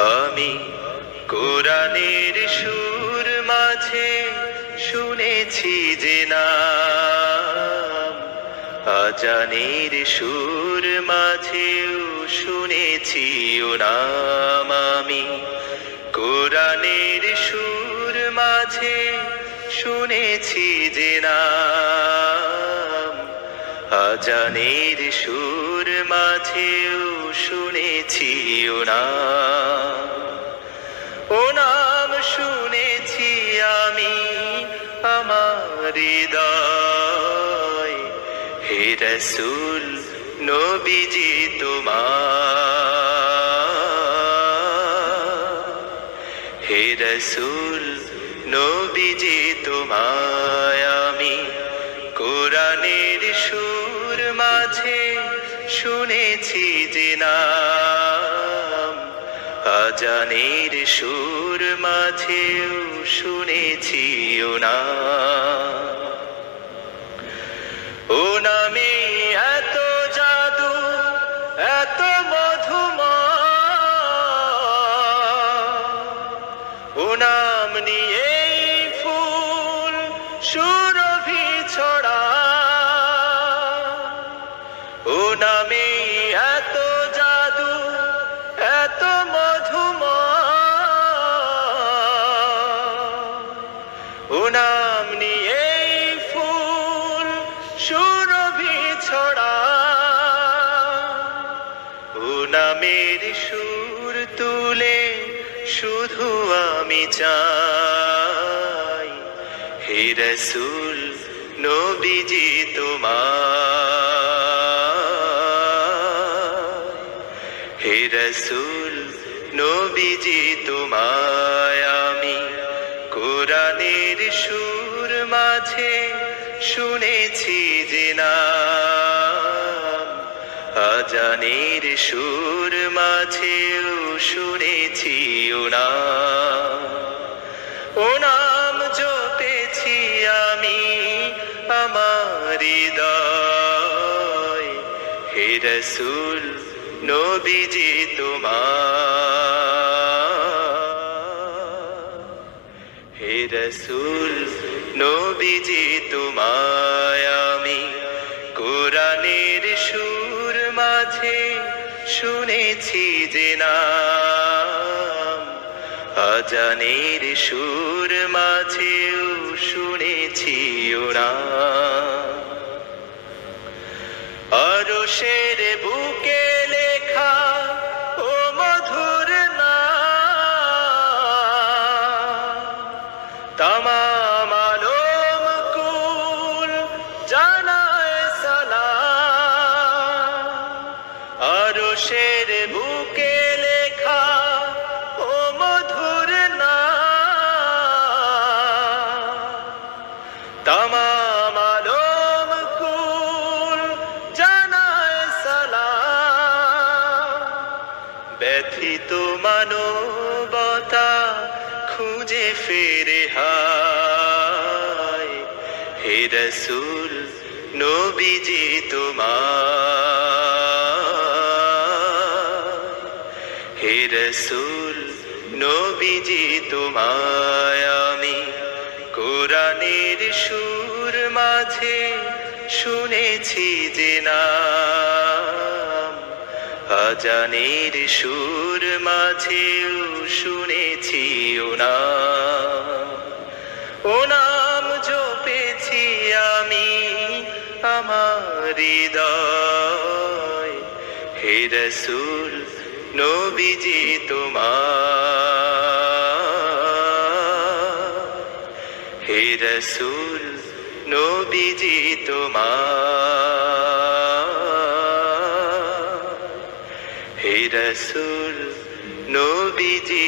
আমি কোরআনের সুর মাঝে শুনেছি যে নাম, আজানের সুর মাঝেও শুনেছি ও নাম। আমি কোরআনের সুর মাঝে শুনেছি যে নাম, আজানের সুর মাঝেও শুনেছি ও নাম। ও নাম শুনেছি আমি আমার হৃদয়, হে রাসূল নবীজি তোমার, হে রাসূল নবীজি তোমায় আমি কোরআনের সুর মাঝে শুনেছি যে নাম, আজানের সুর মাঝেও শুনেছি ও নাম। ও নামে এত জাদু, এত মধুময়, ও নাম নিয়ে ফুল সুরভি ছড়া। ও নামে এত জাদু, এত মধুময়, ও নাম নিয়ে ফুল সুরভি ছড়া। ও নামের সুর তুলে শুধু আমি চাই, হে রাসূল নবীজি তোমার, হে রাসূল নবীজি তোমায় আমি কোরআনের সুর মাঝে শুনেছি যে নাম, আজানের সুর মাঝেও শুনেছি ও নাম। ও নাম জপেছি আমি আমার হৃদয়, হে রাসূল নবীজি তোমার, হে রাসূল নবীজি তোমায় আমি কোরআনের সুর মাঝে শুনেছি যে নাম, আজানের সুর মাঝেও শুনেছি ও নাম। আরশের বুকে লেখা ও মধুর নাম, তামাম আলম কুল জানায় সালাম। আরশের বুকে লেখা ও মধুর নাম, তামাম আলম কুল জানায় সালাম। ব্যথিত মানবতা খুঁজে ফেরে হায়, হে রাসূল নবীজি তোমার, হে রাসূল নবীজি তোমায় আমি কোরআনের সুর মাঝে শুনেছি যে নাম, আজানের সুর মাঝেও শুনেছি ও নাম। ও নাম জপেছি আমি আমার হৃদয়, হে রাসূল নবীজি তোমার, হে রাসূল নবীজি তোমার, হে রাসূল নবীজি